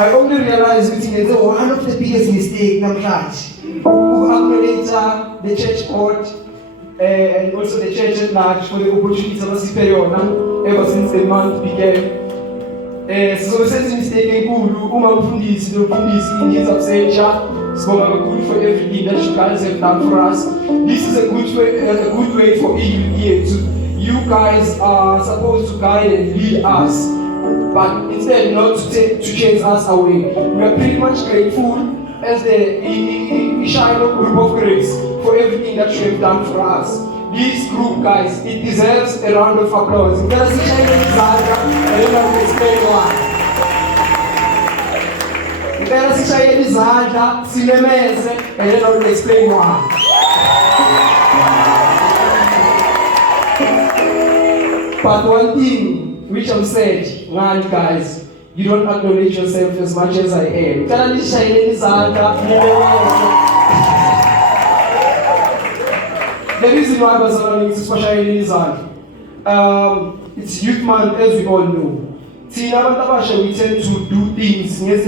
I only realized one of the biggest mistakes who acknowledge the church board and also the church at large for the opportunities of a ever since the month began. So sense mistake in his absentia, so good for everything that you guys have done for us. This is a good way for here to. You guys are supposed to guide and lead us, but instead not to chase us away. We are pretty much grateful as the Ishino group of grace for everything that you have done for us. This group, guys, it deserves a round of applause. And then I will explain why. And then I will explain why. But one thing which I'm saying, man, guys, you don't acknowledge yourself as much as I am. The reason why Barcelona is special it's youth month, as we all know. We tend to do things to put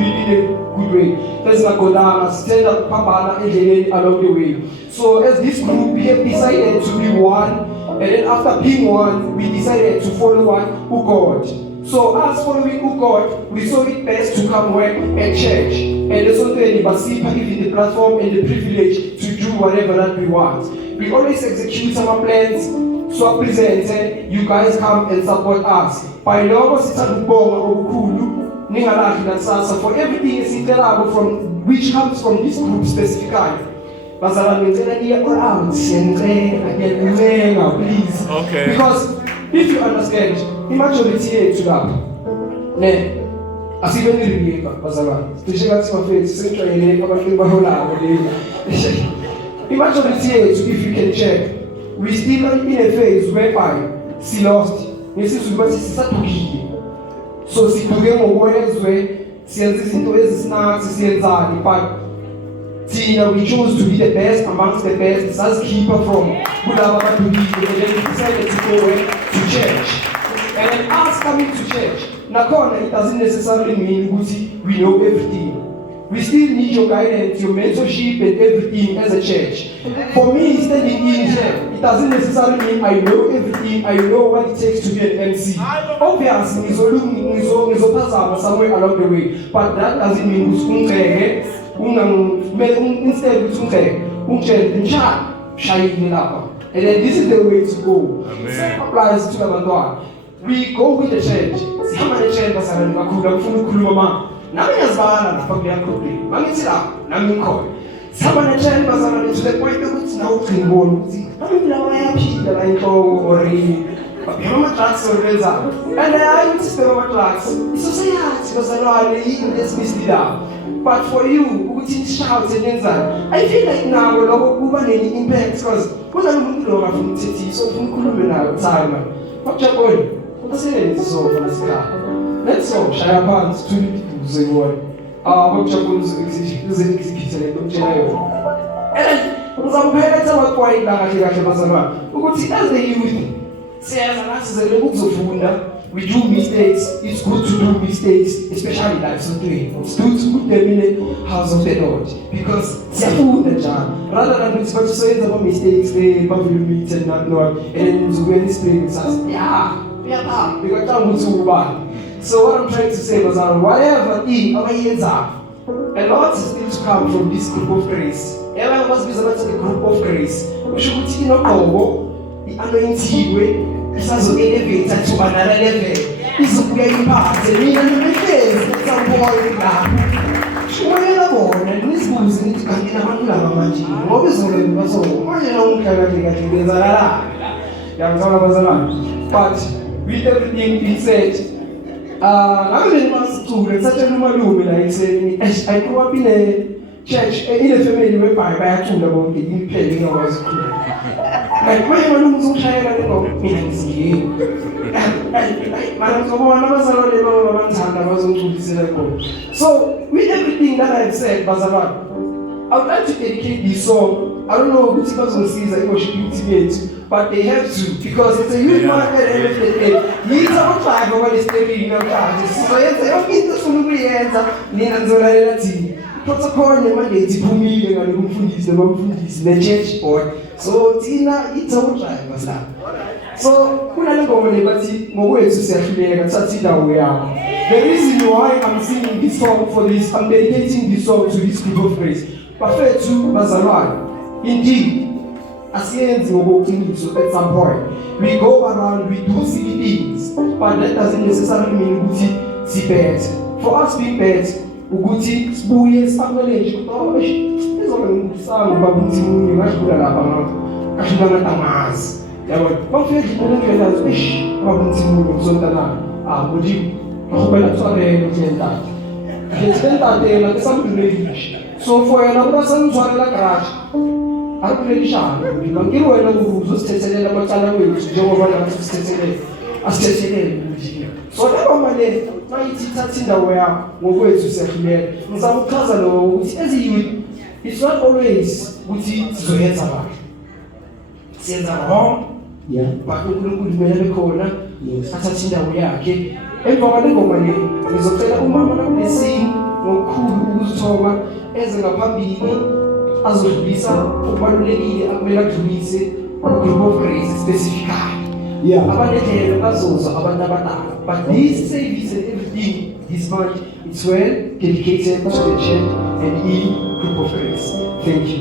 it in a good way. Let's not go down, stand up along the way. So as this group, we have decided to be one, and then after being one, we decided to follow one God. So us following God, we saw it best to come work at church. And there's also even the platform and the privilege to do whatever that we want. We always execute our plans, so present, you guys come and support us. By law, for everything is from which comes from this group specifically. Please. Okay. Because if you understand, imagine the TA to that. As even the imagine the TA if you can check. We still are in a phase whereby she lost. So she took him away, she has into his snacks, but we chose to be the best amongst the best as keeper from Budava to be, and then we decided to go to church. And then us coming to church, Nakona, it doesn't necessarily mean we know everything. We still need your guidance, your mentorship and everything as a church. For me, standing in here, it doesn't necessarily mean I know everything, I know what it takes to be an MC. Obviously, somewhere along the way, but that doesn't mean and then this is the way to go. Same applies to Abandon. We go with the church. Nami yazibala ngaphambi kwakho mangithi la nami ngikhona sabana tshela bazalwane to the point ukuthi nawo uqingona ukuthi nami lawa yaphila la inhloko or yama drugs orenza and I would say about drugs so say bazalwane yini lesimisiya but for you ukuthi shout and I feel like now lokho kuba ne impact because kuna umuntu lo ngafuna ukuthi so ufuna ukukhuluma nayo time bakujabule usebenze so for isikhathi let's go shaya phansi to what Japan's executive and uzampheketha wakwayila kahle bazalwane ukuthi as the youth siyaza nathi ukuzofunda we do mistakes. It's good to do mistakes, especially like something. It's good to put them in the house of the Lord because siyafunda njalo rather than ukuthi bathi about mistakes they probably meet and not Lord and to when this thing says yeah because so what I'm trying to say was whatever thing a lot is still to come from this group of grace. Everyone must be a group of grace. We should put in a combo, the anointing way, it's also elevated to another level. It's a very part, and we don't make this, it's a boy now. She went in a born, and this goes into Kanina Manji. What is all in the soul? Why don't you but with everything being said, I'm in one school, and such a normal like saying, I grew up in a church, in a family where I told about getting paid when I was a kid. Like, why am I so tired? I don't know. So, with everything that I've said, Bazalan, I would like to dedicate this song. I don't know who was on Caesar, it was should be but they have to because it's a huge market at the end of the day. He's our tribe over the steering of charges. So it's a bit of somebody else, Nina Zola. Protocol never did to me and the church board. So Tina, it's our tribe. So when I look over the body, my way to say that we are. The reason why I'm singing this song for this, I'm dedicating this song to this group of praise. Perfect to Bazaran. Indeed, as ends we go into at some point. We go around, we do silly things, but that doesn't necessarily mean we see bad. For us being bad, ukuthi sibuye acknowledge ukuthi izolungisana babunzi munye ngashula lapha ngashula ngatamazi yabo bafike ngiyela babunzi munye kuzontana ukuthi ngihobela tswarelo ngenta ngenta ke samduleli so for yena ukuthi sanzwalela garage akulelisana ukuthi ngiri wena uzosithethelela amacala wethu njengoba nathi sithethelele ukuthi so laba manje mayithi thatha indawo yakho ngokwethu siyahileka ngizama ukuchaza lo ukuthi eziyiwe it's not always ukuthi sizoyenza kahle siyenza wrong but uNkulunkulu kumele bekhona athatha indawo yakhe emva kwale ngoma le ngizocela umama noBlessing ngokukhulu ukuzithoba eze ngaphambili azodlulisa okubalulekile akumele adlulise ku-group of grace specifically abanedlela bazozwa abantu abadala but this service and everything this month it's well dedicated to the church and in group of grace. Thank you.